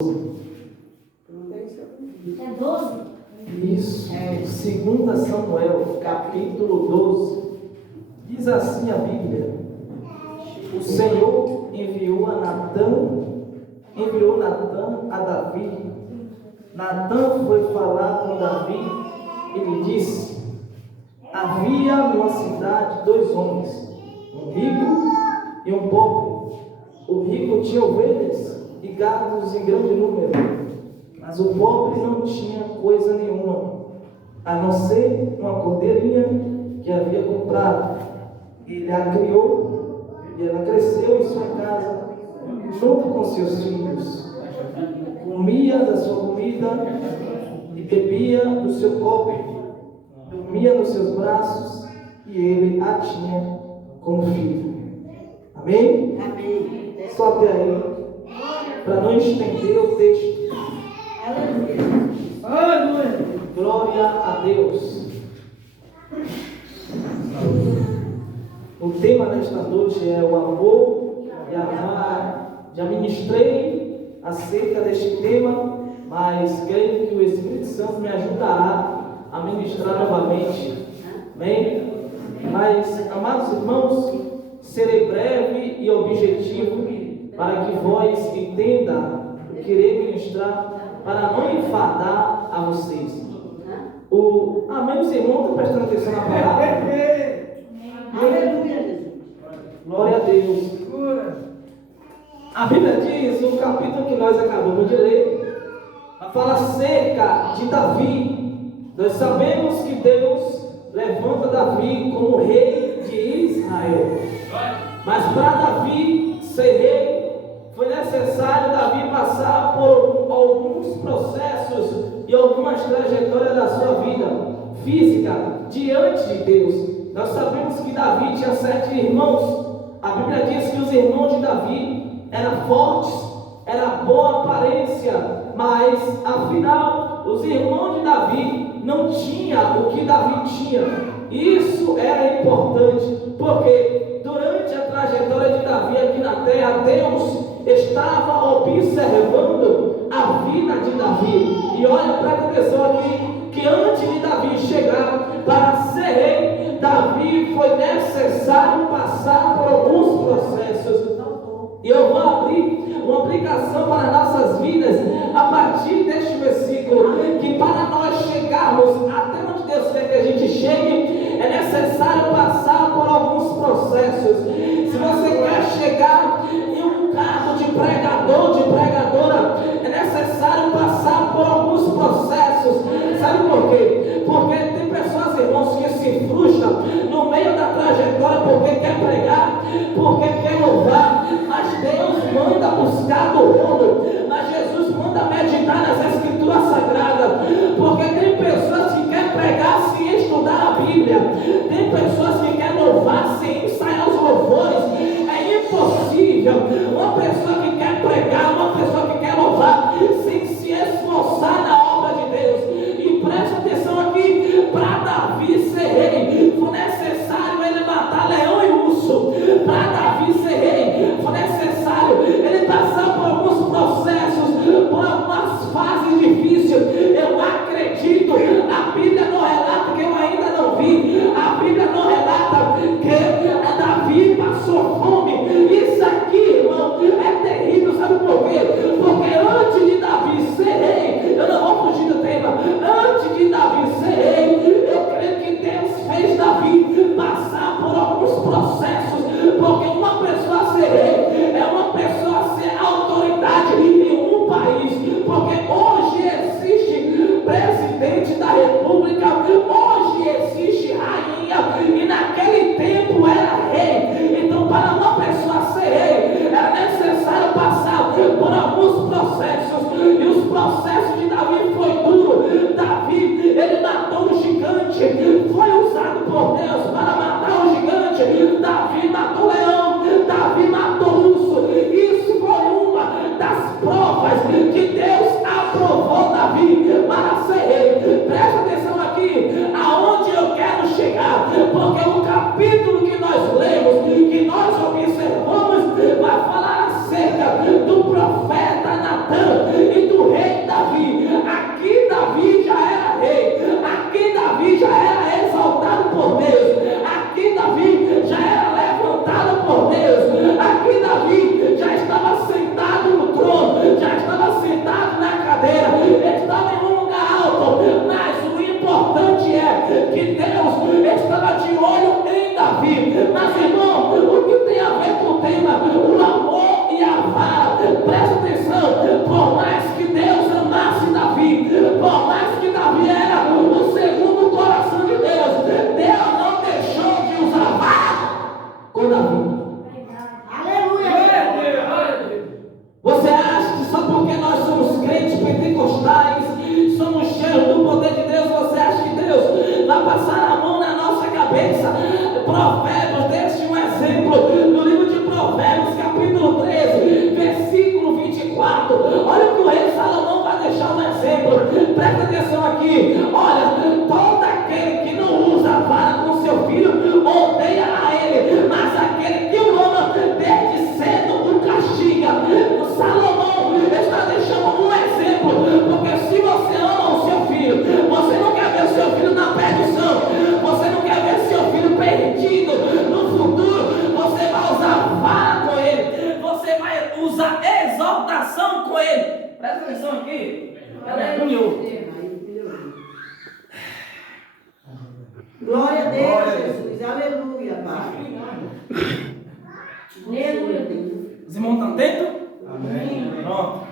É 12? Isso. 2 Samuel, capítulo 12. Diz assim a Bíblia: o Senhor enviou Natã a Davi. Natã foi falar com Davi e lhe disse: havia numa cidade 2 homens, um rico e um pobre. O rico tinha ovelhas e gados em grande número, mas o pobre não tinha coisa nenhuma, a não ser uma cordeirinha que havia comprado. Ele a criou e ela cresceu em sua casa, junto com seus filhos. Comia da sua comida e bebia do seu copo, dormia nos seus braços e ele a tinha como filho. Amém? Amém. Só até aí, para não estender o texto. Aleluia. Glória a Deus. O tema desta noite é o amor e amar. Já ministrei acerca deste tema, mas creio que o Espírito Santo me ajudará a ministrar novamente. Amém? Mas, amados irmãos, serei breve e objetivo para que vós entenda o que irei ministrar, para não enfadar a vocês. Meus irmãos, estão prestando atenção na palavra? Aleluia, Jesus. Glória a Deus. A Bíblia diz, no capítulo que nós acabamos de ler, fala acerca de Davi. Nós sabemos que Deus levanta Davi como rei de Israel. Mas para Davi ser rei, foi necessário Davi passar por alguns processos e algumas trajetórias da sua vida física diante de Deus. Nós sabemos que Davi tinha 7 irmãos. A Bíblia diz que os irmãos de Davi eram fortes, era boa aparência, mas afinal os irmãos de Davi não tinham o que Davi tinha. Isso era importante, porque durante a trajetória de Davi aqui na terra, Deus estava observando a vida de Davi. E olha, presta atenção aqui, que antes de Davi chegar para ser rei, Davi foi necessário passar por alguns processos. E eu vou abrir uma aplicação para nossas vidas a partir deste versículo, que para nós chegarmos até onde Deus quer que a gente chegue, é necessário passar por alguns processos. Se você quer chegar em um cargo de pregador, de pregadora, é necessário passar por alguns processos. Sabe por quê? Porque tem pessoas, irmãos, que se frustram no meio da trajetória porque quer pregar, e do rei Davi. Aqui Davi já era rei, aqui Davi já era exaltado por Deus, aqui Davi já era levantado por Deus, aqui Davi já estava sentado no trono, já estava sentado na cadeira, estava em um lugar alto. Mas o importante é que Deus estava de olho em Davi. Mas irmão, o que tem a ver com o tema? O amor e a vara. Presta atenção, por mais que Deus amasse Davi, por mais que Davi era o segundo coração de Deus, Deus não deixou de usar vara com Davi. Você acha que só porque nós somos crentes pentecostais, somos cheios do poder de Deus, você acha que Deus vai passar a mão na nossa cabeça? Provérbios, deixe um exemplo no livro de Provérbios, capítulo 13, versículo 24. Olha o que o rei Salomão vai deixar um exemplo. Presta atenção aqui. Olha, todo aquele que não usa a vara com seu filho, odeia a ele, mas aquele que o ama, desde cedo o castiga. O Salomão está deixando um exemplo, porque se você ama o seu filho, você não quer ver seu filho na perdição, você não quer ver seu filho perdido no futuro, você vai usar vara com ele, você vai usar exaltação com ele. Presta atenção aqui. Glória a Deus, Jesus. Aleluia, Pai. Aleluia. Os irmãos estão atentos? Amém. Pronto.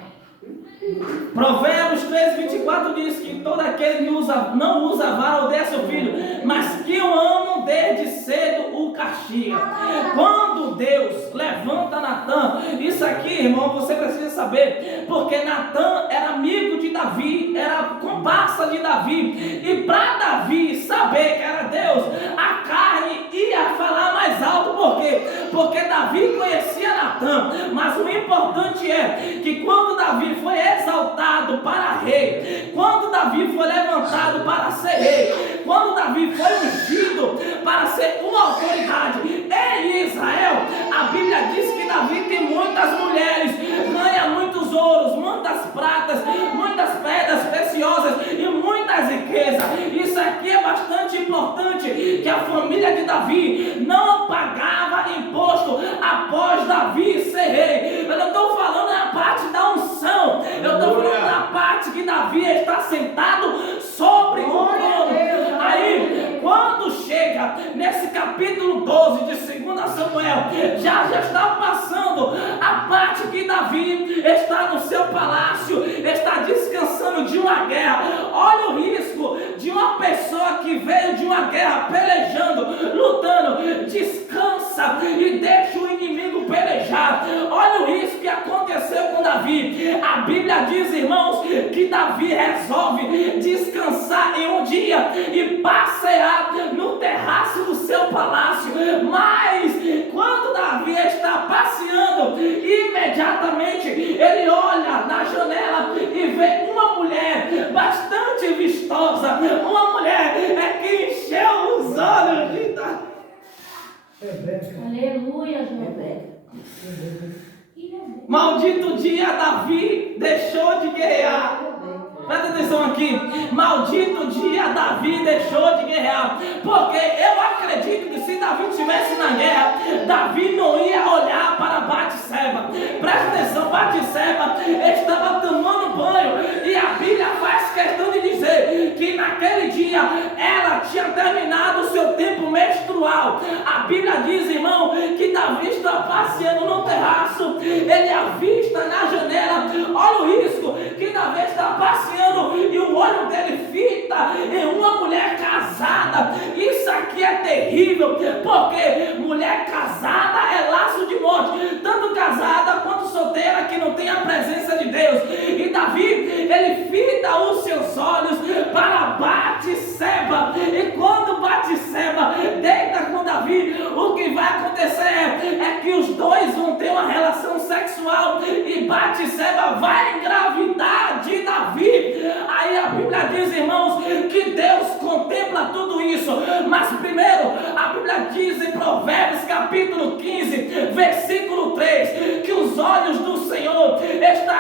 Provérbios 13, 24 diz que todo aquele que não usa vara odeia seu filho, mas que o amam desde cedo o castiga. Quando Deus levanta Natã, isso aqui, irmão, você precisa saber, porque Natã era amigo de Davi, era comparsa de Davi, e para Davi saber que era Deus, a carne ia falar mais alto. Por quê? Porque Davi conhecia Natã, mas o importante é que quando Davi foi exaltado para rei, quando Davi foi levantado para ser rei, quando Davi foi ungido para ser uma autoridade em Israel, a Bíblia diz que Davi tem muitas mulheres, ganha muitos ouros, muitas pratas, muitas pedras preciosas e muitas riquezas. Isso aqui é bastante importante, que a família de Davi não pagava imposto após Davi ser rei. Eu não estou falando na parte da unção, eu estou falando na parte que Davi está sentado sobre o trono. Aí, quando chega nesse capítulo 12 de 2 Samuel, já está passando a parte que Davi está no seu palácio, está descansando de uma guerra. Olha o risco de uma pessoa que veio de uma guerra pelejando, lutando, descansa e deixa o inimigo pelejar. Olha o risco que aconteceu com Davi. A Bíblia diz, irmãos, que Davi resolve descansar em um dia e passear no terraço do seu palácio. Mas quando Davi está passeando, imediatamente ele olha na janela e vê uma mulher bastante vistosa, uma mulher que encheu os olhos de Davi. Aleluia, Rebeca. Maldito dia, Davi deixou de guerrear. Presta atenção aqui. Maldito dia, Davi deixou de guerrear. Porque eu acredito que se Davi estivesse na guerra, Davi não ia olhar para Batseba. Presta atenção, Batseba estava tomando banho, e a Bíblia faz questão de dizer que naquele dia ela tinha terminado o seu tempo menstrual. A Bíblia diz, irmão, que Davi está passeando no terraço, ele avista na janela. Olha o risco que Davi está passeando e o olho dele fita em uma mulher casada. Isso aqui é terrível, porque mulher casada é laço de morte, tanto casada quanto solteira que não tem a presença de Deus. E Davi, ele fita os seus olhos para Batseba, e quando Batseba deita com Davi, o que vai acontecer é que os dois vão ter uma relação sexual e Batseba vai engravidar de Davi. Aí a Bíblia diz, irmãos, que Deus contempla tudo isso. Mas primeiro, a Bíblia diz em Provérbios capítulo 15, versículo 3, que os olhos do Senhor estão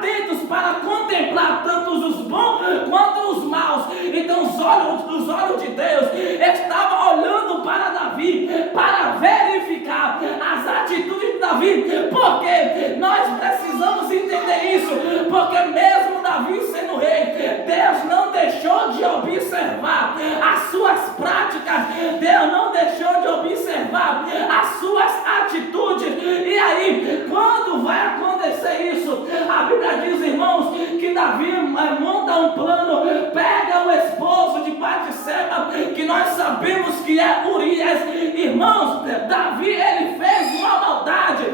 atentos para contemplar tanto os bons quanto os maus. Então os olhos de Deus estavam olhando para Davi, para verificar as atitudes de Davi, porque nós precisamos entender isso, porque mesmo Davi sendo rei, Deus não deixou de observar as suas práticas, Deus não deixou de observar as suas atitudes. E aí, quando vai acontecer isso? A Bíblia diz, irmãos, que Davi monta um plano, pega o esposo de Batseba, que nós sabemos que é Urias. Irmãos, Davi, ele fez uma maldade,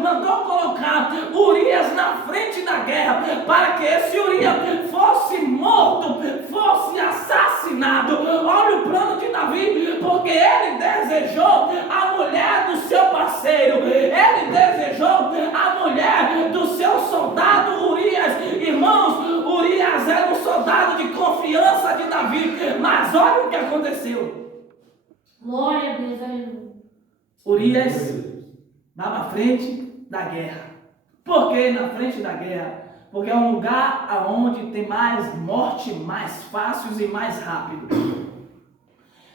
mandou colocar Urias na frente da guerra, para que esse Urias fosse morto, fosse assassinado. Olha o plano de Davi, porque ele desejou a mulher do seu parceiro, ele desejou a mulher do seu soldado Urias. Irmãos, Urias era um soldado de confiança de Davi, mas olha o que aconteceu. Glória a Deus, aleluia. Urias vai na frente da guerra. Por que na frente da guerra? Porque é um lugar onde tem mais morte, mais fáceis e mais rápido.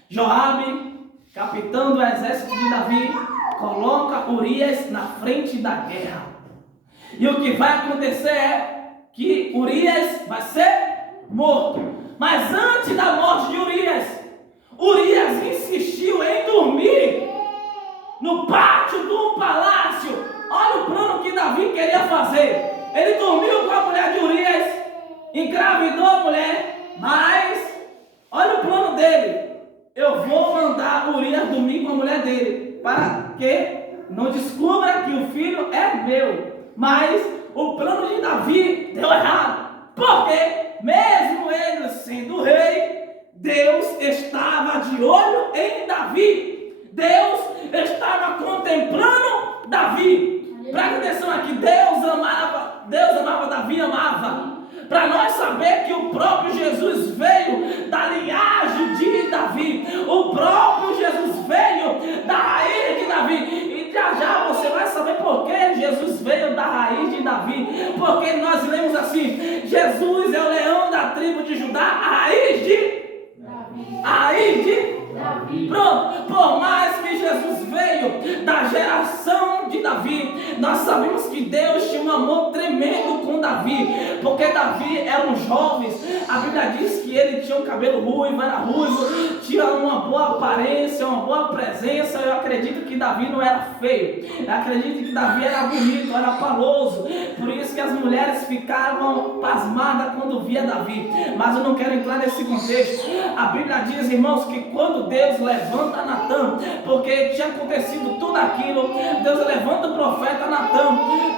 Joabe, capitão do exército de Davi, coloca Urias na frente da guerra. E o que vai acontecer é que Urias vai ser morto. Mas antes da morte de Urias, Urias insistiu em dormir no pátio do palácio. Olha o plano que Davi queria fazer. Ele dormiu com a mulher de Urias, engravidou a mulher, mas olha o plano dele. Eu vou mandar Urias dormir com a mulher dele, para que não descubra que o filho é meu. Mas o plano de Davi deu errado, porque mesmo ele sendo rei, Deus estava de olho em Davi. Deus estava contemplando Davi. Presta atenção aqui, Deus amava Davi, amava. Para nós saber que o próprio Jesus veio da linhagem de Davi. O próprio Jesus veio da raiz de Davi. E já você vai saber por que Jesus veio da raiz de Davi. Porque nós lemos assim: Jesus é o leão da tribo de Judá, a raiz de Davi. A raiz de Davi. Pronto, por mais que Jesus veio da geração de Davi, nós sabemos que Deus tinha um amor tremendo com Davi, porque Davi era um jovem. A Bíblia diz que ele tinha um cabelo ruivo, era ruivo, tinha uma boa aparência, uma boa presença. Eu acredito que Davi não era feio, eu acredito que Davi era bonito, era paloso, por isso que as mulheres ficavam pasmadas quando via Davi. Mas eu não quero entrar nesse contexto. A Bíblia diz, irmãos, que quando Deus levanta Natã, porque tinha acontecido tudo aquilo, Deus levanta o profeta Natã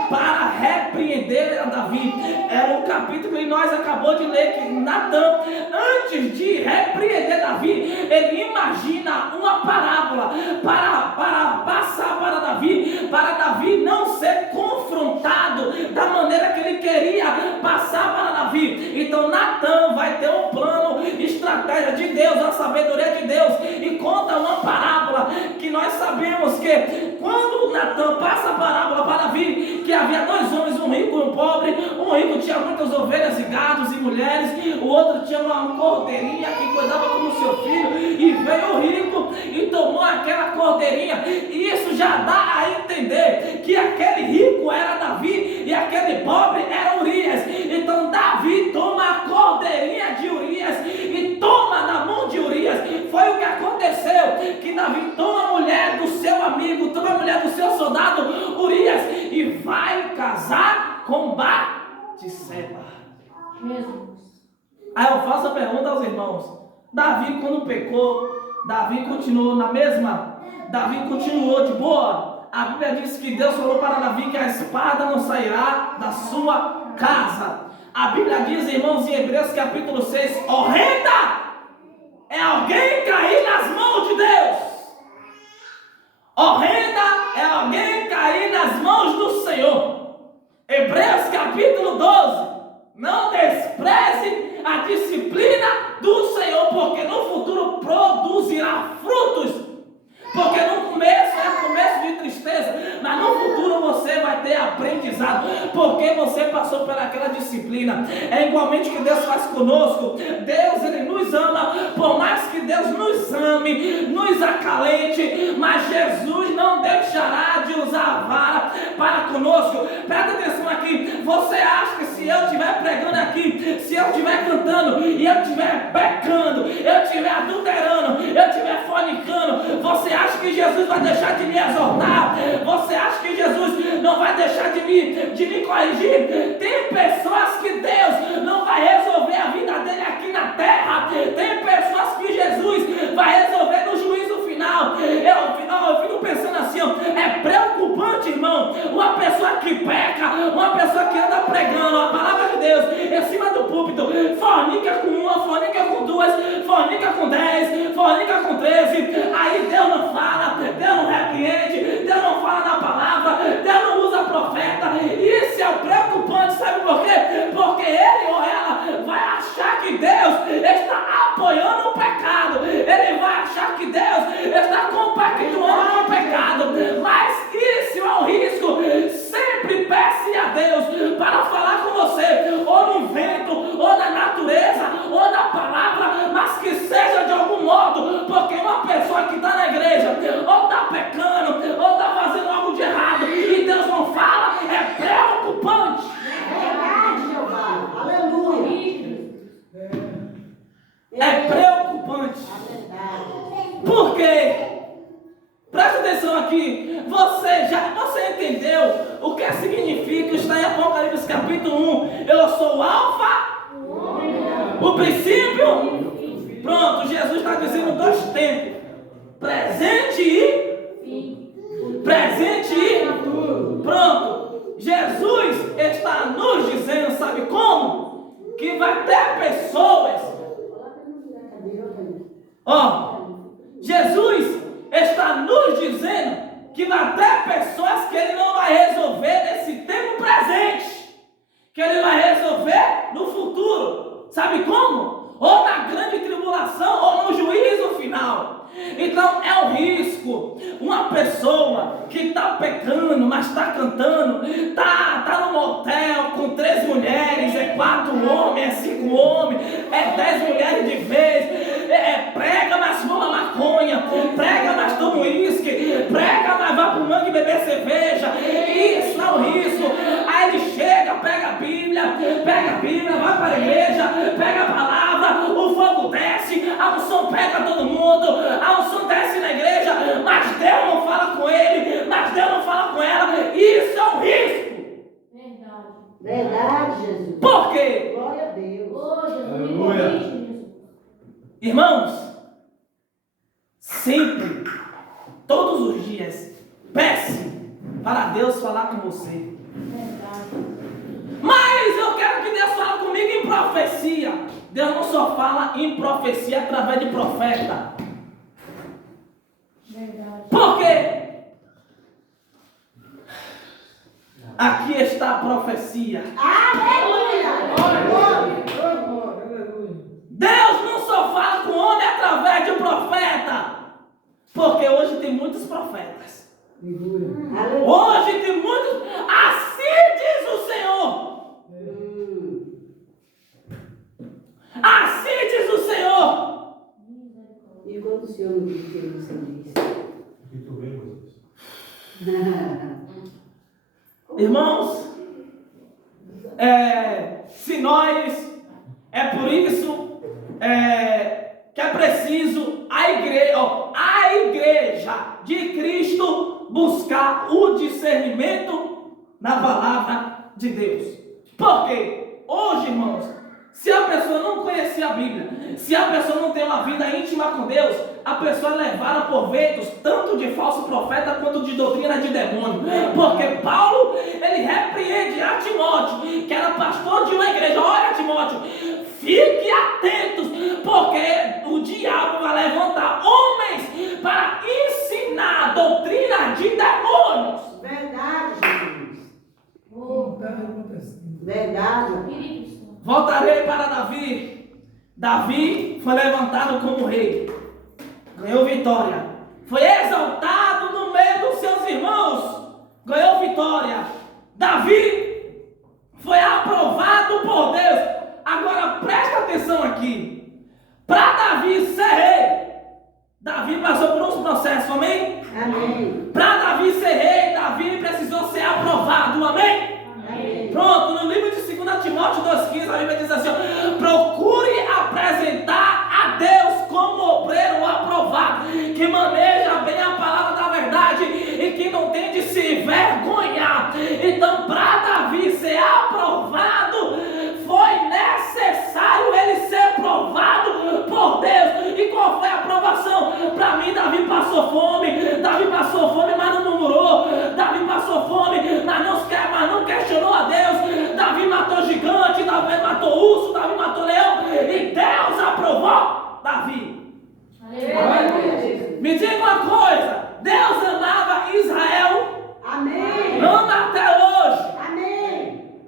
para repreender a Davi. Era o capítulo que nós acabamos de ler, que Natã, antes de repreender Davi, ele imagina uma parábola para passar para Davi não ser confrontado da maneira que ele queria passar para Davi. Então Natã vai ter um plano, estratégia de Deus, a sabedoria de Deus, e conta uma parábola que nós sabemos que quando Natã passa a parábola para Davi, que havia dois homens, um rico e um pobre. Um rico tinha muitas ovelhas e gados e mulheres, o outro tinha uma cordeirinha que cuidava como seu filho, e veio o rico e tomou aquela cordeirinha. E isso já dá a entender que aquele rico era Davi e aquele pobre era Urias. Então Davi toma a cordeirinha de Urias e toma na mão de Urias. Foi o que aconteceu, que Davi toma a mulher do seu amigo, toma a mulher do seu soldado Urias e vai casar com Batseba. Aí eu faço a pergunta aos irmãos: Davi, quando pecou, Davi continuou na mesma? Davi continuou de boa? A Bíblia diz que Deus falou para Davi que a espada não sairá da sua casa. A Bíblia diz, irmãos, em Hebreus capítulo 6, horrenda é alguém cair nas mãos de Deus. Horrenda é alguém cair nas mãos do Senhor. Hebreus capítulo 12, não despreze a disciplina do Senhor, porque no futuro produzirá frutos. Porque no começo é começo de tristeza, mas no futuro você vai ter aprendizado, porque você disciplina. É igualmente que Deus faz conosco. Deus, Ele nos ama, por mais que Deus nos ame, nos acalente, mas Jesus não deixará de usar a vara para conosco. Presta atenção aqui. Você acha que se eu estiver pregando aqui, se eu estiver cantando e eu estiver pecando, eu estiver adulterando, eu estiver fornicando, você acha que Jesus vai deixar de me exortar? Você acha que Jesus não vai deixar de me corrigir? Tem pessoas que Deus não vai resolver a vida dele aqui na terra. Tem pessoas que Jesus vai resolver no juízo final. Eu fico pensando assim, ó, é preocupante, irmão, uma pessoa que peca, uma pessoa que anda pregando a palavra de Deus em cima do púlpito, fornica com uma, fornica com duas, fornica com 10, fornica com 13, aí Deus não fala, Deus não repreende, Deus não fala na palavra, Deus não usa profeta. Isso é preocupante, sabe por quê? Porque ele ou ela vai achar que Deus está apoiando o pecado, ele vai achar que Deus está compactuando com o pecado, mas isso é um risco. Sempre peça a Deus para falar com você, ou no vento, ou na natureza, ou na palavra, mas que seja de algum modo, porque uma pessoa que está na igreja, ou está pecando, ou está fazendo algo de errado, e Deus não fala, é preocupante. É verdade, Jeová. Aleluia. É preocupante. É verdade. Por quê? Presta atenção aqui. Você entendeu o que significa? Está em Apocalipse capítulo 1. Eu sou o Alfa, o princípio. Pronto, Jesus está dizendo 2 tempos: presente e futuro. Pronto. Jesus está nos dizendo, sabe como? Que vai ter pessoas. Jesus está nos dizendo que vai ter pessoas que ele não vai resolver nesse tempo presente, que ele vai resolver no futuro. Sabe como? Ou na grande tribulação, ou no juízo final. Então é um risco. Uma pessoa que está pecando, mas está cantando, está no motel com 3 mulheres, é 4 homens, é 5 homens, é 10 mulheres de vez, prega, mas fuma maconha, prega, mas toma uísque, prega, mas vai pro mangue beber cerveja. Isso é um risco. Aí ele chega, pega a Bíblia, vai para a igreja, pega a palavra, o fogo desce, a unção pega todo mundo, a unção desce na igreja, mas Deus não fala com ele, mas Deus não fala com ela. Isso é um risco. Verdade, Jesus. Por quê? Glória a Deus. Oh, Jesus, me corrige nisso. Irmãos, sempre, todos os dias, peça para Deus falar com você. Mas eu quero que Deus fale comigo em profecia. Deus não só fala em profecia através de profeta. Por quê? Aqui está a profecia. Aleluia. Deus não só fala com o homem através de profeta. Porque hoje tem muitos profetas. Aleluia. Hoje tem muitos. Assim diz o Senhor. Assim diz o Senhor. E quando o Senhor não diz o que você diz? Irmãos, se nós, é por isso que é preciso a igreja de Cristo buscar o discernimento na palavra de Deus. Porque hoje, irmãos, se a pessoa não conhecer a Bíblia, se a pessoa não tem uma vida íntima com Deus, a pessoa é levada por ventos, tanto de falso profeta quanto de doutrina de demônio. Porque Paulo, ele repreende a Timóteo, que era pastor de uma igreja. Olha, Timóteo, fique atentos, porque o diabo vai levantar homens para ensinar a doutrina de demônios. Verdade, Jesus. Verdade. Voltarei para Davi. Davi foi levantado como rei, ganhou vitória, foi exaltado no meio dos seus irmãos, ganhou vitória. Davi foi aprovado por aqui. Para Davi ser rei, Davi passou por uns processos, amém? Amém. Para Davi ser rei, Davi precisou ser aprovado, amém? Amém. Pronto, no livro de 2 Timóteo 2,15, a Bíblia diz assim: ó, procure apresentar a Deus como obreiro aprovado, que maneja bem a palavra da verdade e que não tem de se vergonhar. Então, para Davi ser aprovado, foi necessário ele ser provado por Deus. E qual foi a aprovação? Para mim, Davi passou fome, mas não murmurou. Davi passou fome, mas não questionou a Deus. Davi matou gigante, Davi matou urso, Davi matou leão, e Deus aprovou Davi. Aleluia. Me diga uma coisa: Deus amava Israel, Amém. ama até hoje, Amém.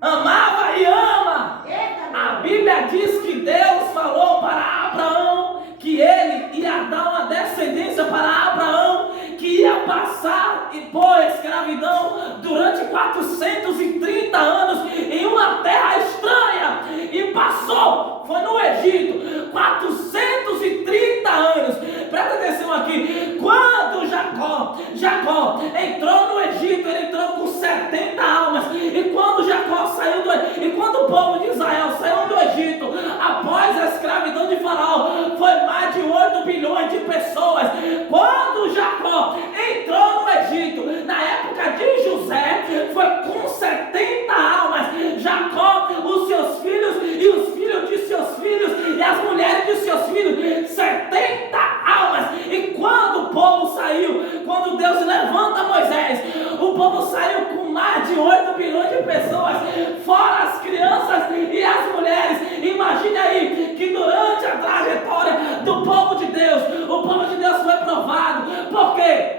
amava e ama. Eita, A Bíblia diz que Deus falou para Abraão que ele ia dar uma descendência para Abraão, que ia passar por escravidão durante 430 anos em uma terra estranha, e passou, foi no Egito, 430 anos. Presta atenção aqui: quando Jacó entrou no Egito, ele entrou com 70 almas, e quando Jacó saiu e quando o povo de Israel saiu do Egito, após a escravidão de Faraó, foi mais de 8 bilhões de pessoas. Quando Jacó entrou no Egito, na época de José, foi com 70 almas. Jacó, os seus filhos e os filhos de seus filhos e as mulheres de seus filhos, 70 almas. E quando o povo saiu, quando Deus levanta Moisés, o povo saiu com mais de 8 bilhões de pessoas, fora as crianças e as mulheres. Imagine aí que durante a trajetória do povo de Deus, o povo de Deus foi provado. Por quê?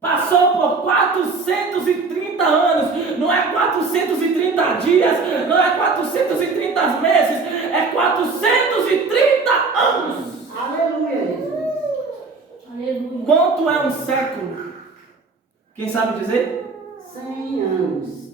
Passou por 430 anos, não é 430 dias, não é 430 meses, é 430 anos. Aleluia, Jesus. Aleluia. Quanto é um século? Quem sabe dizer? 100 anos.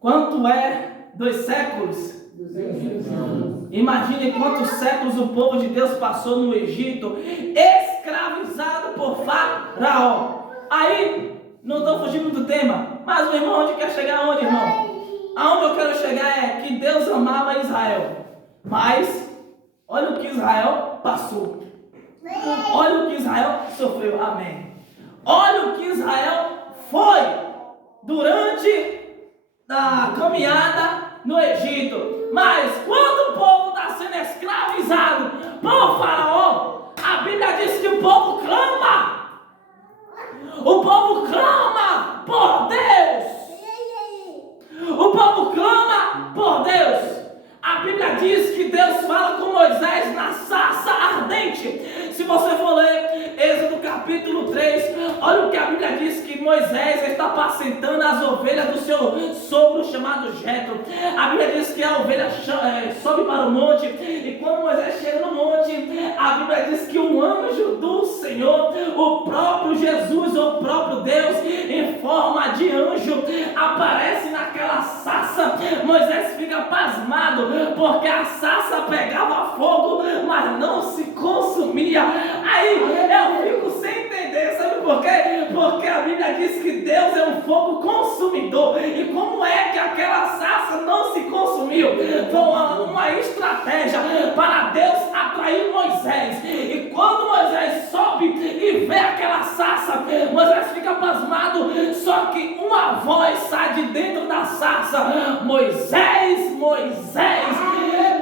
Quanto é 2 séculos? 200 anos. Imagine quantos séculos o povo de Deus passou no Egito, escravizado por Faraó. Aí, não estou fugindo do tema, mas o irmão, onde quer chegar? Aonde, irmão? Aonde eu quero chegar é que Deus amava Israel, mas olha o que Israel passou, olha o que Israel sofreu, amém. Olha o que Israel foi durante a caminhada no Egito. Mas quando o povo está sendo escravizado por Faraó, a Bíblia diz que o povo clama. O povo clama por Deus. O povo clama por Deus. A Bíblia diz que Deus fala com Moisés na sarça ardente. Se você for ler Êxodo capítulo 3, olha o que a Bíblia diz: que Moisés está apacentando as ovelhas do seu sogro chamado Jetro. A Bíblia diz que a ovelha sobe para o monte, e quando Moisés chega no monte, a Bíblia diz que um anjo do Senhor, o próprio Jesus, o próprio Deus, em forma de anjo, aparece naquela sarça. Moisés fica pasmado, porque a sarça pegava fogo, mas não se consumia. Aí eu fico sem entender, sabe por quê? Porque a Bíblia diz que Deus é um fogo consumidor. E como é que aquela sarça não se consumiu? Foi uma estratégia para Deus atrair Moisés. E quando Moisés sobe e vê aquela sarça, Moisés fica pasmado. Só que uma voz sai de dentro da sarça: Moisés, Moisés,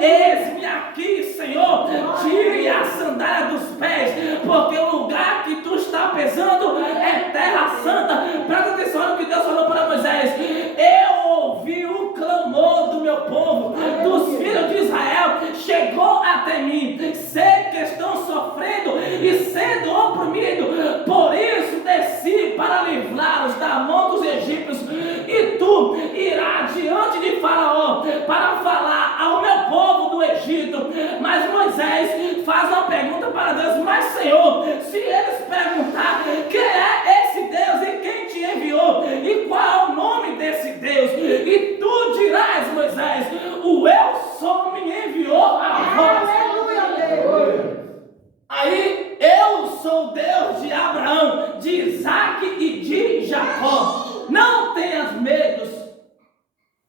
eis-me aqui, Senhor, tire a sandália dos pés, porque o lugar que tu está pisando é terra santa. Presta atenção no que Deus falou para Moisés: eu ouvi o clamor do meu povo, dos filhos de Israel, chegou até mim. Sei que estão sofrendo e sendo oprimidos, por isso desci para livrá-los da mão dos egípcios, e tu irás diante de Faraó para falar ao meu povo do Egito. Mas Moisés faz uma pergunta para Deus: mas Senhor, se eles perguntar quem é esse Deus e quem te enviou, e qual é o nome desse Deus, e tu dirás, Moisés, o eu sou me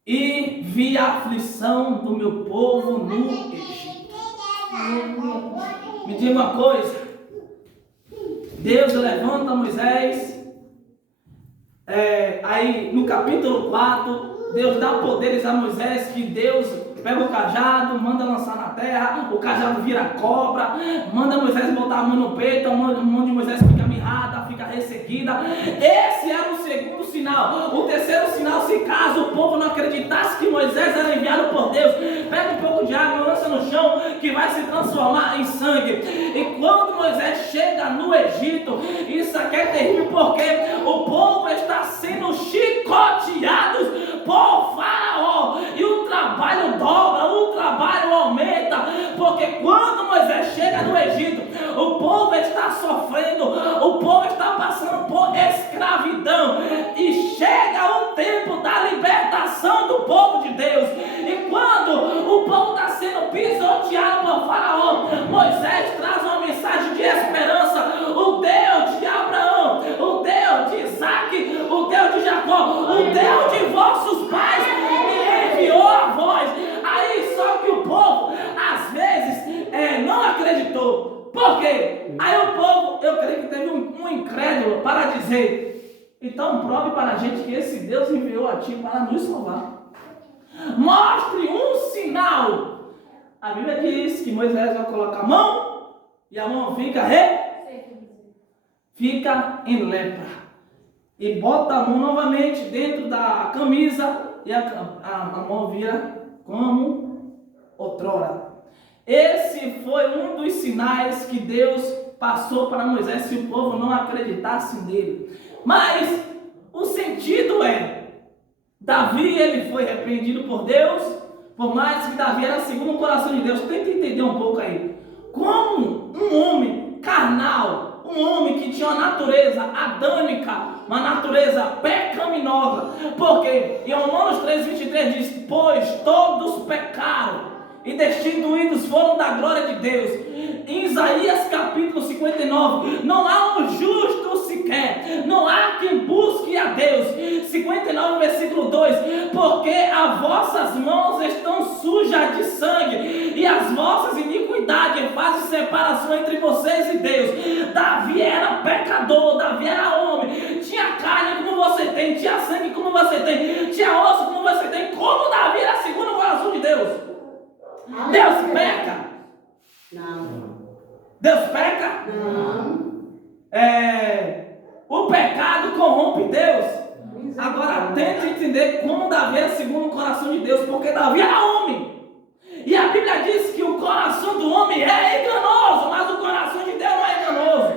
e vi a aflição do meu povo no Egito. Aleluia. Me diga uma coisa, Deus levanta Moisés, aí no capítulo 4, Deus dá poderes a Moisés, que Deus pega o cajado, manda lançar na terra, o cajado vira cobra, manda Moisés botar a mão no peito, a mão de Moisés fica mirrada, fica resseguida. Esse era o segundo sinal. O terceiro sinal, se caso o povo não acreditasse que Moisés era enviado por Deus, pega um pouco de água, lança no chão, que vai se transformar em sangue. E quando Moisés chega no Egito, isso aqui é terrível, porque o povo está sendo chicoteado por Faraó, e o trabalho dobra, o trabalho aumenta, porque quando Moisés chega no Egito, o povo está sofrendo, o povo está passando por escravidão, e chega o tempo da libertação do povo de Deus. E quando o povo está sendo pisoteado por Faraó, Moisés traz uma mensagem de esperança. O Deus de Abraão, o Deus de Isaac, o Deus de Jacó, o Deus de vossos pais me enviou a vós. Aí só que o povo às vezes não acreditou. Por quê? Aí o povo, eu creio que teve um incrédulo para dizer: então prove para a gente que esse Deus enviou a ti para nos salvar. Mostre um sinal. A Bíblia diz que Moisés vai colocar a mão e a mão fica em lepra, e bota a mão novamente dentro da camisa e a mão vira como outrora. Esse foi um dos sinais que Deus passou para Moisés se o povo não acreditasse nele. Mas o sentido é: Davi, ele foi repreendido por Deus, por mais que Davi era segundo o coração de Deus. Tenta entender um pouco aí. Como um homem carnal, um homem que tinha uma natureza adâmica, uma natureza pecaminosa, porque em Romanos 3:23 diz: pois todos pecaram e destituídos foram da glória de Deus. Em Isaías capítulo 59, não há um justo sequer, não há quem busque a Deus. 59 versículo 2: porque as vossas mãos estão sujas de sangue, e as vossas iniquidades fazem separação entre vocês e Deus. Davi era pecador, Davi era homem, tinha carne como você tem, tinha sangue como você tem, tinha osso como você tem. Como Davi era segundo o coração de Deus? Deus peca? Não. Deus peca? Não. O pecado corrompe Deus? Agora tente entender como Davi era segundo o coração de Deus, porque Davi era homem. E a Bíblia diz que o coração do homem é enganoso, mas o coração de Deus não é enganoso.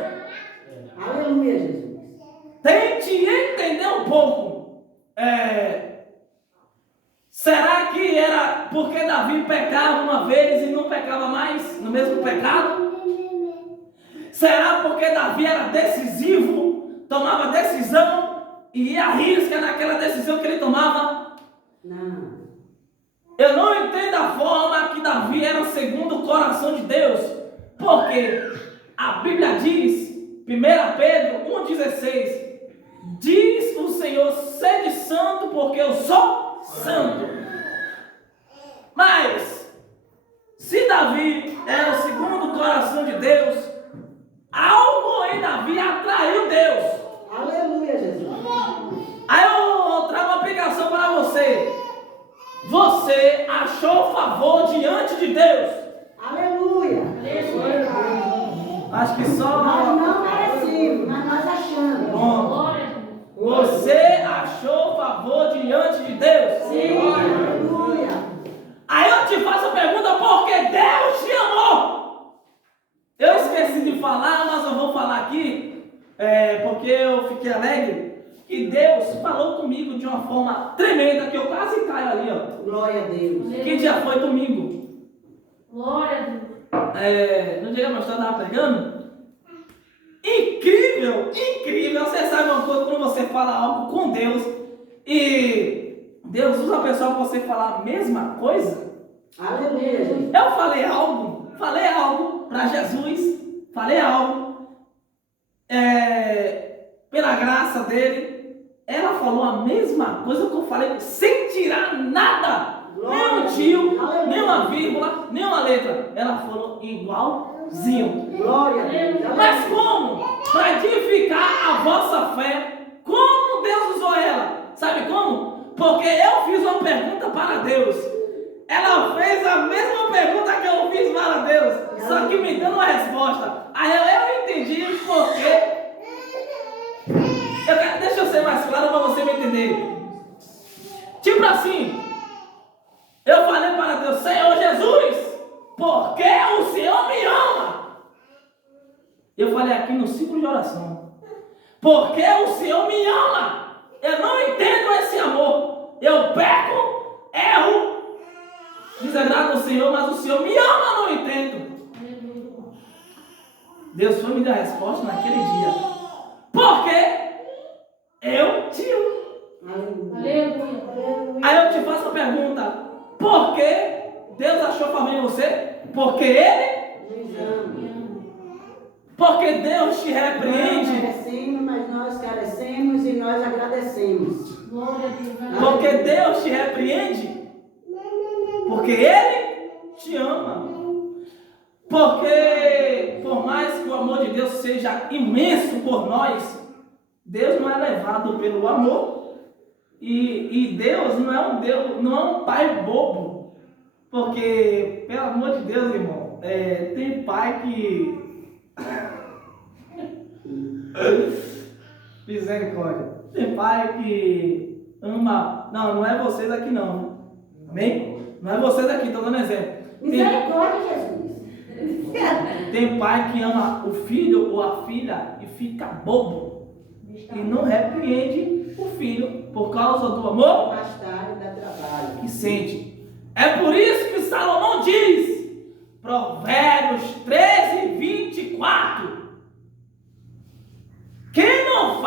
Aleluia, Jesus. Tente entender um pouco. Será que era porque Davi pecava uma vez e não pecava mais no mesmo pecado? Será porque Davi era decisivo, tomava decisão e ia à risca naquela decisão que ele tomava? Não. Eu não entendo a forma que Davi era segundo o coração de Deus, porque a Bíblia diz, 1 Pedro 1,16, diz o Senhor: sede santo, porque eu sou santo. Mas se Davi era o segundo o coração de Deus, algo em Davi atraiu Deus. Aleluia, Jesus. Aí eu trago uma aplicação para você. Você achou favor diante de Deus? Aleluia. Acho que só... Nós não merecemos, mas nós achamos. Pronto. Você achou favor diante de Deus? Sim. Aleluia. Aí eu te faço a pergunta: por que Deus te amou? Eu esqueci de falar, mas eu vou falar aqui, porque eu fiquei alegre, que Deus falou comigo de uma forma tremenda, que eu quase caio ali, ó. Glória a Deus. Que dia foi? Domingo. Glória a Deus. No dia que eu estava pregando. Incrível, incrível. Você sabe uma coisa, quando você fala algo com Deus e Deus usa a pessoa para você falar a mesma coisa? Aleluia, Jesus. Eu falei algo para Jesus, falei algo, pela graça dele. Ela falou a mesma coisa que eu falei, sem tirar nada igualzinho. Glória a Deus. Mas como? Para edificar a vossa fé. Como Deus usou ela? Sabe como? Porque eu fiz uma pergunta para Deus. Ela fez a mesma pergunta que eu fiz para Deus, só que me dando uma resposta. Aí eu entendi o porquê. Deixa eu ser mais claro para você me entender. Tipo assim, eu falei para Deus: Senhor Jesus, por que o Senhor me ama? Eu falei aqui no ciclo de oração: porque o Senhor me ama. Eu não entendo esse amor. Eu peco, erro, desagrado ao Senhor, mas o Senhor me ama, eu não entendo. Deus foi me dar a resposta naquele dia. Porque eu te amo. Aí eu te faço a pergunta: por que Deus achou favor em você? Porque Ele Porque Deus te repreende. Nós merecemos, mas nós carecemos e nós agradecemos. Porque Deus te repreende. Porque Ele te ama. Porque por mais que o amor de Deus seja imenso por nós, Deus não é levado pelo amor. E Deus não é um Deus, não é um pai bobo. Porque, pelo amor de Deus, irmão, tem pai que misericórdia. Tem pai que ama. Não é vocês aqui não. Amém? Não é vocês aqui, estou dando exemplo. Misericórdia, Jesus. Tem pai que ama o filho ou a filha e fica bobo. E não repreende o filho por causa do amor Mais tarde dá trabalho. que sente. É por isso que Salomão diz, Provérbios 13:24. Quem não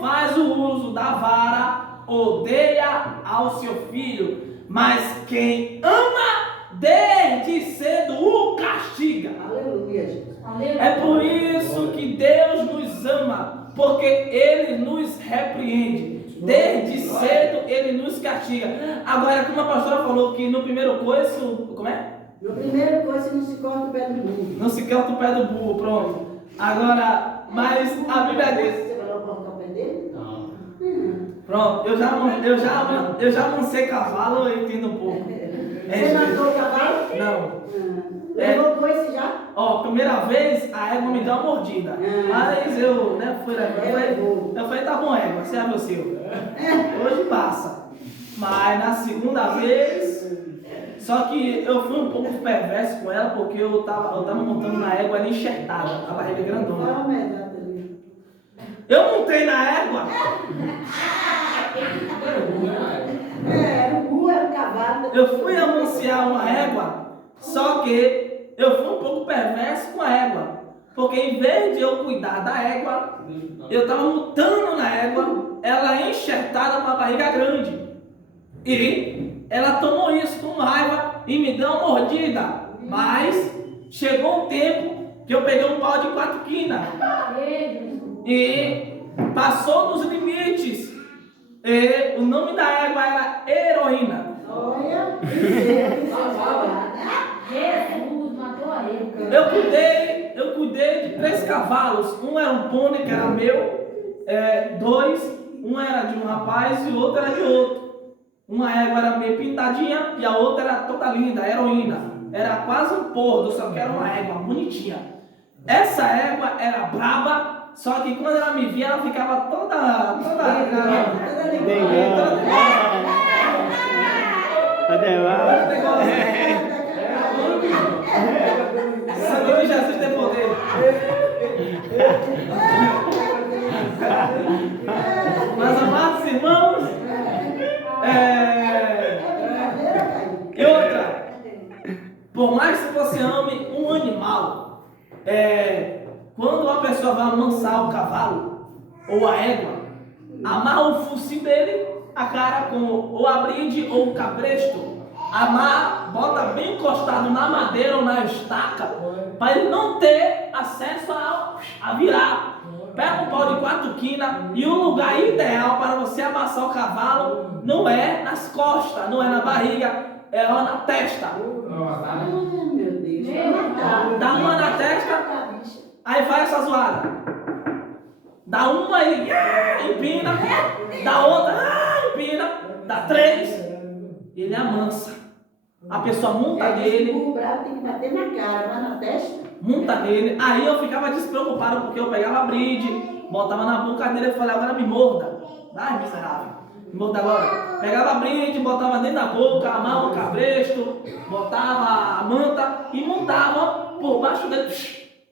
faz o uso da vara odeia ao seu filho, mas quem ama desde cedo o castiga. Aleluia, Jesus. É por isso que Deus nos ama, porque Ele nos repreende. Desde cedo Ele nos castiga. Agora, como a pastora falou que no primeiro coice, como é? No primeiro coice não se corta o pé do burro. Não se corta o pé do burro, pronto. Agora, mas a Bíblia diz. Você vai lá cortar o pé dele? Não. Pronto, eu já mancei cavalo, eu entendo um pouco. Você matou o cavalo? Não. Levou coice já? Ó, primeira vez a égua me deu uma mordida. Mas eu, fui levar. Eu falei, tá bom, égua, você é meu seu. Hoje passa. Mas na segunda vez, só que eu fui um pouco perverso com ela, porque eu tava montando na égua ali enxertada, a barriga grandona. Qual a medalha ali? Eu montei na égua. Era o burro, era o cavalo. Eu fui anunciar uma égua, só que eu fui um pouco perverso com a égua. Porque em vez de eu cuidar da égua, eu estava montando na égua, ela enxertada com a barriga grande. E ela tomou isso com raiva e me deu uma mordida. Mas chegou um tempo que eu peguei um pau de 4 quinas. E passou dos limites. E o nome da égua era Heroína. Olha, Jesus matou a ele. Eu cuidei de 3 cavalos. Um era um pônei que era meu, 2, um era de um rapaz e o outro era de outro. Uma égua era meio pintadinha e a outra era toda linda, heroína. Era quase um pordo, só que era uma égua bonitinha. Essa égua era braba, só que quando ela me via, ela ficava toda Sangue de Jesus tem poder. Mas, amados irmãos, e outra, por mais que você ame um animal, quando uma pessoa vai amansar o cavalo ou a égua, amarra o focinho dele, a cara com ou a bride ou o cabresto, amarra, bota bem encostado na madeira ou na estaca, para ele não ter acesso a virar. Pega um pau de 4 quinas e o lugar ideal para você amassar o cavalo não é nas costas, não é na barriga, ela na testa. Ah, meu Deus. Meu Deus. Dá uma na testa, aí vai essa zoada. Dá uma, ele empina. Dá outra, empina. Dá 3, ele amansa. A pessoa monta nele. O bravo tem que bater na cara, mas na testa. Monta nele. Aí eu ficava despreocupado porque eu pegava a bride, botava na boca dele e falava, agora me morda. Ai, miserável. Me morda agora. Pegava a bride, botava dentro da boca, amarrava o cabresto, botava a manta e montava por baixo dele.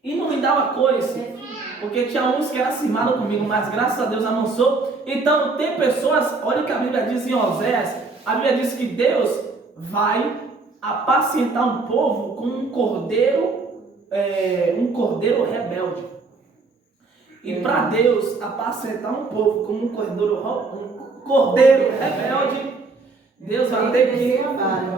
E não me dava coice. Porque tinha uns que eram cismados comigo, mas graças a Deus amansou. Então tem pessoas, olha o que a Bíblia diz em Oséias. A Bíblia diz que Deus vai apacentar um povo como um cordeiro rebelde. E para Deus apacentar um povo como um cordeiro rebelde, Deus vai ter que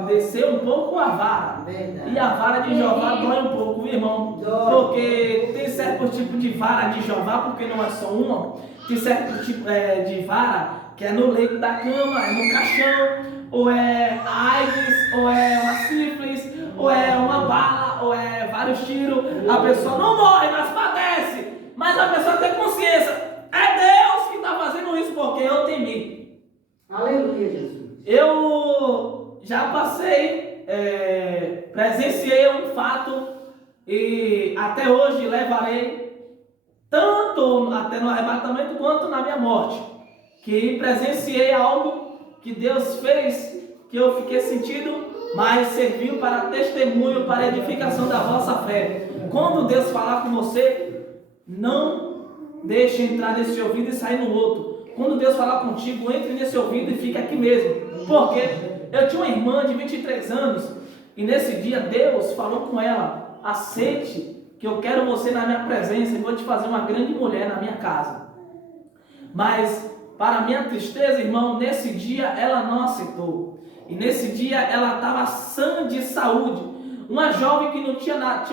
descer um pouco a vara. Verdade. E a vara de Jeová dói um pouco, irmão. Porque tem certo tipo de vara de Jeová, porque não é só uma. Tem certo tipo de vara que é no leito da cama, é no caixão, ou é AIDS, ou é uma sífilis, ou é uma bala, ou é vários tiros. A pessoa não morre, mas padece. Mas a pessoa tem consciência. É Deus que está fazendo isso porque eu temi. Aleluia, Jesus. Eu já passei, presenciei um fato e até hoje levarei tanto até no arrebatamento quanto na minha morte, que presenciei algo que Deus fez que eu fiquei sentido, mas serviu para testemunho, para edificação da vossa fé. Quando Deus falar com você, não deixe entrar nesse ouvido e sair no outro. Quando Deus falar contigo, entre nesse ouvido e fique aqui mesmo. Porque eu tinha uma irmã de 23 anos e nesse dia Deus falou com ela: aceite que eu quero você na minha presença e vou te fazer uma grande mulher na minha casa. Mas, para minha tristeza, irmão, nesse dia ela não aceitou. E nesse dia ela estava sã de saúde. Uma jovem que não tinha nada,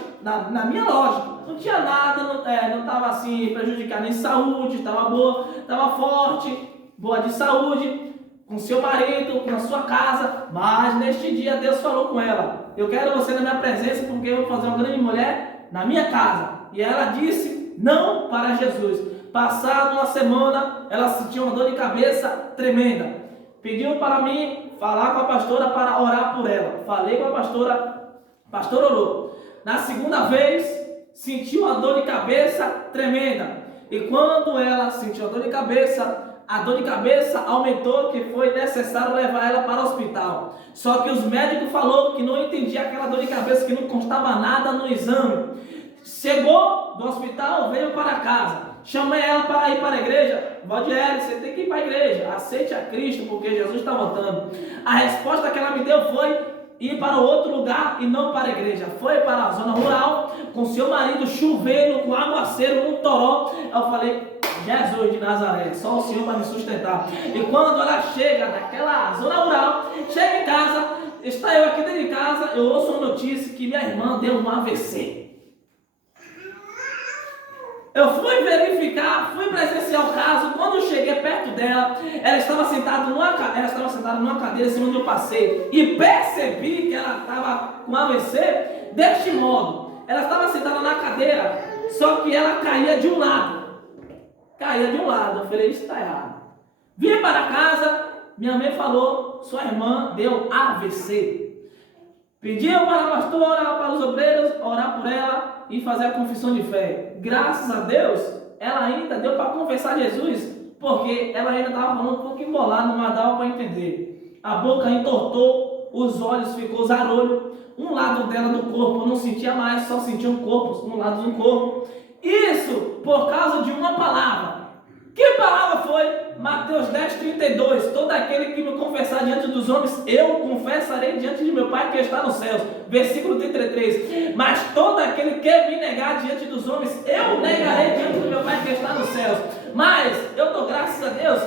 na minha lógica, não tinha nada, não estava assim prejudicada em saúde, estava boa, estava forte, boa de saúde, com seu marido, na sua casa. Mas neste dia Deus falou com ela: eu quero você na minha presença porque eu vou fazer uma grande mulher na minha casa. E ela disse não para Jesus. Passada uma semana, ela sentiu uma dor de cabeça tremenda. Pediu para mim falar com a pastora para orar por ela. Falei com a pastora orou. Na segunda vez, sentiu uma dor de cabeça tremenda. E quando ela sentiu a dor de cabeça aumentou, que foi necessário levar ela para o hospital. Só que os médicos falaram que não entendia aquela dor de cabeça, que não constava nada no exame. Chegou do hospital, veio para casa. Chamei ela para ir para a igreja. Valdieri, você tem que ir para a igreja. Aceite a Cristo, porque Jesus está voltando. A resposta que ela me deu foi ir para outro lugar e não para a igreja. Foi para a zona rural, com seu marido chovendo, com aguaceiro, um toró. Eu falei: Jesus de Nazaré, só o Senhor para me sustentar. E quando ela chega naquela zona rural, chega em casa, está eu aqui dentro de casa, eu ouço uma notícia que minha irmã deu um AVC. Eu fui verificar, fui presenciar o caso. Quando eu cheguei perto dela, ela estava sentada numa cadeira em cima onde eu passei. E percebi que ela estava com AVC deste modo. Ela estava sentada na cadeira, só que ela caía de um lado. Eu falei: isso está errado. Vim para casa, minha mãe falou: sua irmã deu AVC. Pediu para a pastora, para os obreiros, orar por ela e fazer a confissão de fé. Graças a Deus, ela ainda deu para confessar Jesus, porque ela ainda estava falando um pouco embolado, mas dava para entender. A boca entortou, os olhos ficou zarolho, um lado dela do corpo não sentia mais, só sentia um corpo, um lado do corpo. Isso por causa de uma palavra. Que palavra foi? Mateus 10:32. Todo aquele que me confessar diante dos homens, eu confessarei diante de meu Pai que está nos céus. Versículo 33. Mas todo aquele que me negar diante dos homens, eu negarei diante do meu Pai que está nos céus. Mas eu dou graças a Deus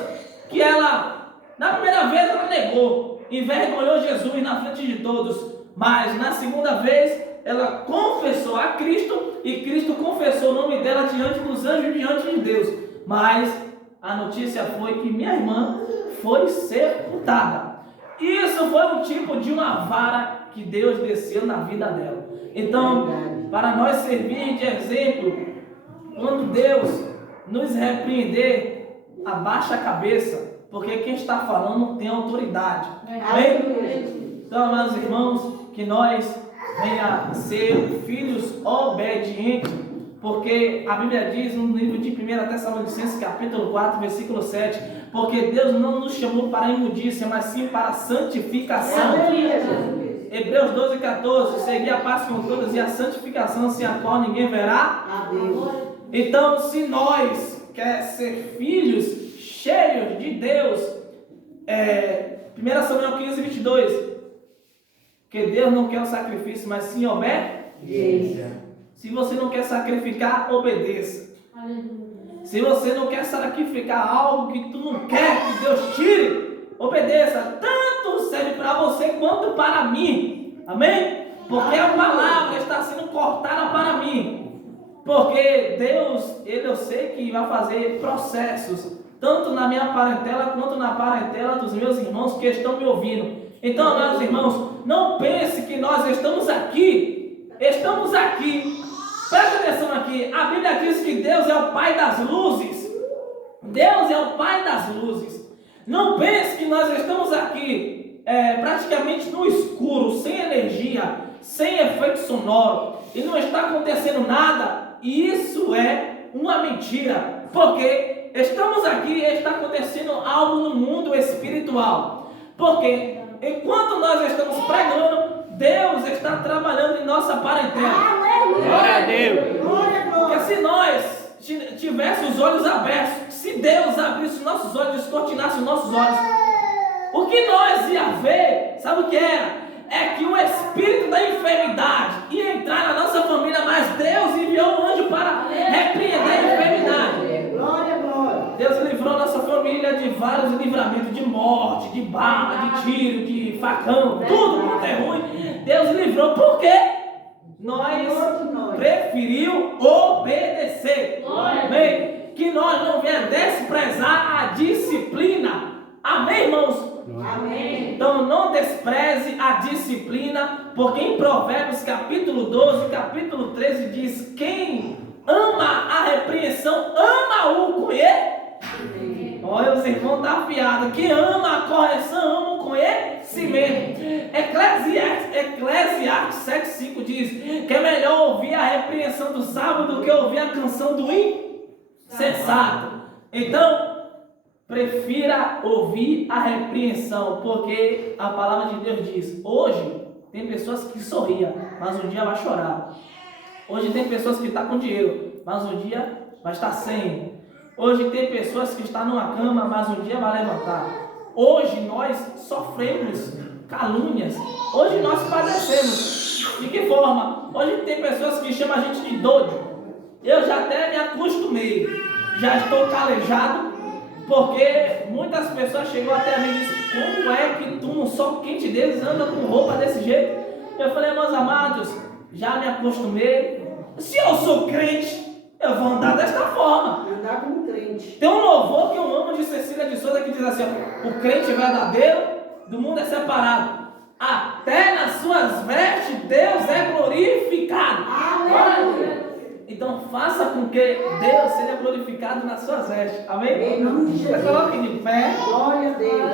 que ela, na primeira vez ela negou, envergonhou Jesus na frente de todos. Mas na segunda vez ela confessou a Cristo e Cristo confessou o nome dela diante dos anjos, diante de Deus. Mas a notícia foi que minha irmã foi sepultada. Isso foi um tipo de uma vara que Deus desceu na vida dela. Então, para nós servir de exemplo, quando Deus nos repreender, abaixa a cabeça, porque quem está falando tem autoridade. Amém? Então, amados irmãos, que nós venha ser filhos obedientes, porque a Bíblia diz no livro de 1 Tessalonicenses, capítulo 4, versículo 7, porque Deus não nos chamou para a imundícia, mas sim para a santificação. Hebreus 12, 14, seguir a paz com todos e a santificação, sem a qual ninguém verá a Deus. Então, se nós quer ser filhos cheios de Deus, 1 Samuel 15, 22, que Deus não quer o sacrifício, mas sim obediência. Se você não quer sacrificar, obedeça. Se você não quer sacrificar algo que tu não quer que Deus tire, obedeça. Tanto serve para você quanto para mim. Amém? Porque a palavra está sendo cortada para mim. Porque Deus, eu sei que vai fazer processos, tanto na minha parentela quanto na parentela dos meus irmãos que estão me ouvindo. Então, meus irmãos, não pense que nós estamos aqui. Presta atenção aqui. A Bíblia diz que Deus é o Pai das luzes. Deus é o Pai das luzes. Não pense que nós estamos aqui praticamente no escuro, sem energia, sem efeito sonoro, e não está acontecendo nada. Isso é uma mentira. Porque estamos aqui e está acontecendo algo no mundo espiritual. Porque enquanto nós estamos pregando, Deus está trabalhando em nossa parentela. Glória a Deus. Porque se nós tivéssemos os olhos abertos, se Deus abrisse nossos olhos, descortinasse os nossos olhos, o que nós ia ver, sabe o que era? É que o espírito da enfermidade ia entrar na nossa família, mas Deus enviou um anjo para repreender a enfermidade. Glória. Deus livrou nossa família de vários livramentos, de morte, de bala, de tiro, de facão, tudo muito é ruim. Deus livrou, por quê? Nós preferiu obedecer. Amém? Que nós não venhamos desprezar a disciplina. Amém, irmãos? Amém. Então não despreze a disciplina, porque em Provérbios capítulo 12, capítulo 13 diz: quem ama a repreensão, ama o conhecimento. Olha, os irmãos estão afiados. Quem ama a correção, ama o conhecimento. Eclesiastes 7,5 diz que é melhor ouvir a repreensão do sábio do que ouvir a canção do insensato. Então, prefira ouvir a repreensão, porque a palavra de Deus diz: hoje tem pessoas que sorriam, mas um dia vai chorar. Hoje tem pessoas que estão com dinheiro, mas um dia vai estar sem. Hoje tem pessoas que estão numa cama, mas um dia vai levantar. Hoje nós sofremos calúnias. Hoje nós padecemos. De que forma? Hoje tem pessoas que chamam a gente de doido. Eu já até me acostumei. Já estou calejado, porque muitas pessoas chegam até a mim e dizem: como é que tu no sol quente deles anda com roupa desse jeito? Eu falei: meus amados, já me acostumei. Se eu sou crente, eu vou andar desta forma. Andar como crente. Tem um louvor que eu amo de Cecília de Souza que diz assim: ó, o crente verdadeiro do mundo é separado. Até nas suas vestes Deus é glorificado. Amém. Então faça com que Deus seja glorificado nas suas vestes. Amém? Em nome de Jesus. Coloque de pé. Glória a Deus.